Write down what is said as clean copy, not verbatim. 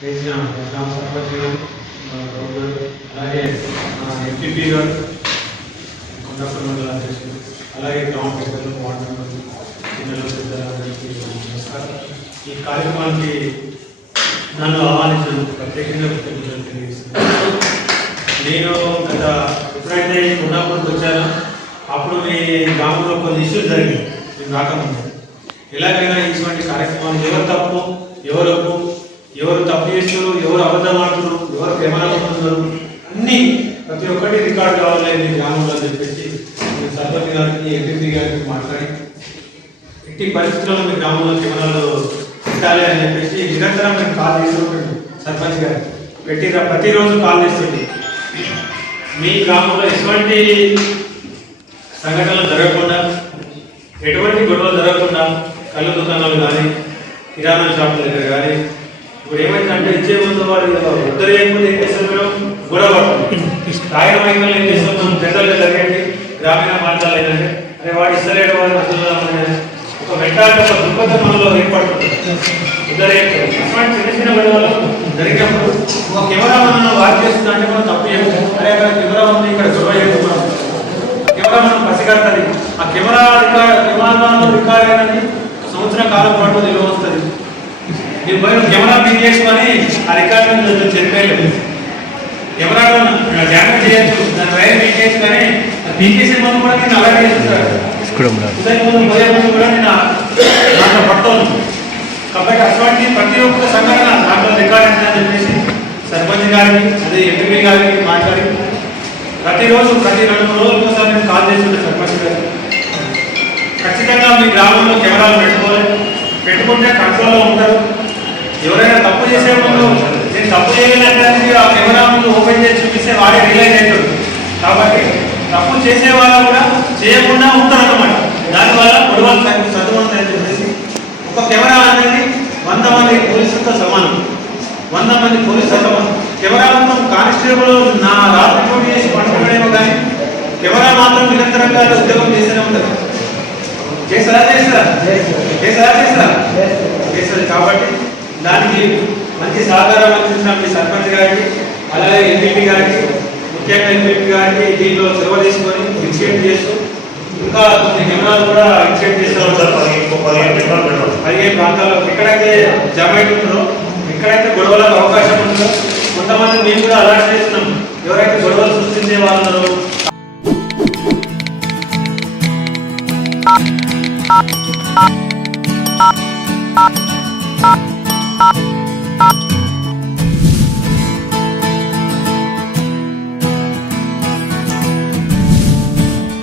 వేసిన గ్రామ సర్పంచ్ గారు అలాగే ఎంపీపీ గారు కొండపల్లి మండల అధ్యక్షులు అలాగే గ్రామ పెద్దలు వార్డు మెంబర్లు పిల్లలు పెద్దలందరికీ నమస్కారం. ఈ కార్యక్రమానికి నన్ను ఆహ్వానించినందుకు ప్రత్యేకంగా కృతజ్ఞతలు తెలియజేస్తున్నాను. నేను గత ఎప్పుడైతే కొండాపూర్కి వచ్చానో అప్పుడు మీ గ్రామంలో కొన్ని ఇష్యూస్ జరిగాయి. నేను రాకముందు ఎలాగైనా ఇటువంటి కార్యక్రమాలు ఎవరు తప్పు ఎవరు ఒప్పు, ఎవరు తప్పు చేస్తారు, ఎవరు అబద్ధం ఆడుతున్నారు, ఎవరు కెమెరా కొడుతున్నారు, అన్నీ ప్రతి ఒక్కటి రికార్డు కావాలి మీ గ్రామంలో అని చెప్పేసి నేను సర్పంచ్ గారికి ఎంపీ గారికి మాట్లాడి ఎట్టి పరిస్థితుల్లో మీ గ్రామంలో కెమెరాలు పెట్టాలి అని చెప్పేసి నిరంతరం మేము కాల్ చేస్తుంటాడు. సర్పంచ్ గారు ప్రతిరోజు కాల్ చేస్తుంది. మీ గ్రామంలో ఎటువంటి సంఘటనలు జరగకుండా, ఎటువంటి గొడవలు జరగకుండా కళ్ళు దుకాణాలు కానీ కిరాణా షాపుల దగ్గర కానీ ఇప్పుడు ఏమైందంటే ఇచ్చే ముందు వాడు ఇద్దరు ఏముంది ఏం చేస్తారు మేడం గొడవ తాగిన మైకలు ఏం చేస్తాం జనరల్గా జరిగేది గ్రామీణ ప్రాంతాలు ఏంటంటే అరే వాడు ఇస్తలేడు వాడు అసలు ఒక వెంటాడే ఒక దృక్పథం మనలో ఏర్పడుతుంది. ఇద్దరు అటువంటి చిన్న చిన్న గొడవలు జరిగినప్పుడు ఒక కెమెరా మనం వాచ్ చేస్తుందా అంటే మనం తప్పు చేయము. అరే అక్కడ కెమెరా ఉంది ఇక్కడ గొడవ చేస్తున్నాం, కెమెరా మనం పసిగడుతుంది. ఆ కెమెరాలో రికార్డ్ అయినది సంవత్సరం కాలం పాటు నిల్వ వస్తుంది. నేను పోయిన కెమెరా పిక్ చేసుకొని ఆ రికార్డు చెప్పేయలేదు. కెమెరాలో డ్యామేజ్ చేయొచ్చు, దాని వైర్ పిక్ చేసుకొని పిక్ చేసే ముందు కూడా నేను అలాగే చేస్తున్నాడు. ఉదయం ముందు పోయే ముందు కూడా నేను దాంట్లో పట్టుకోను. కాబట్టి అటువంటి ప్రతి ఒక్క సంఘటన దాంట్లో రికార్డ్ అయిందని చెప్పేసి సర్పంచ్ గారికి అదే ఎంపీ గారికి మాట్లాడి ప్రతిరోజు ప్రతి 2-3 రోజులకు ఒకసారి నేను కాల్ చేస్తుంటే సర్పంచ్ గారు ఖచ్చితంగా మీ గ్రామంలో కెమెరాలు పెట్టుకుంటే కంట్రోల్లో ఉంటారు. ఎవరైనా తప్పు చేసే ముందు నేను తప్పు చేయలేదంటే ఆ కెమెరా ముందు ఓపెన్ చేసి చూపిస్తే వాడే రియలైజ్ అవుతుంది. కాబట్టి తప్పు చేసే వాళ్ళు కూడా చేయకుండా ఉంటారు అన్నమాట. దానివల్ల గొడవలు చదువుతాయని చెప్పేసి ఒక కెమెరా అనేది 100 మంది పోలీసులతో సమానం. 100 మంది పోలీసులతో సమానం. కెమెరా మొత్తం కానిస్టేబుల్ నా రాత్రి డ్యూటీ చేసి పట్టుకునేమో కానీ కెమెరా మాత్రం నిరంతరంగా ఉద్యోగం చేస్తూనే ఉంటుంది. చేస్తారు కాబట్టి దానికి మంచి సహకారం అందించిన మీ సర్పంచ్ గారికి అలాగే ఎంపీ గారికి ముఖ్యంగా ఎంపీ గారికి దీంట్లో చొరవ తీసుకొని ఇనిషియేట్ చేస్తూ ఇంకా కొన్ని కెమెరాలు కూడా ఇనిషియేట్ చేస్తూ ఉంటారు. 15 ప్రాంతాల్లో ఎక్కడైతే జమైట్ ఉంటుందో, ఎక్కడైతే గొడవలకు అవకాశం ఉంటుందో కొంతమంది మేము కూడా అలర్ట్ చేస్తున్నాం. ఎవరైతే గొడవలు సృష్టించే వాళ్ళు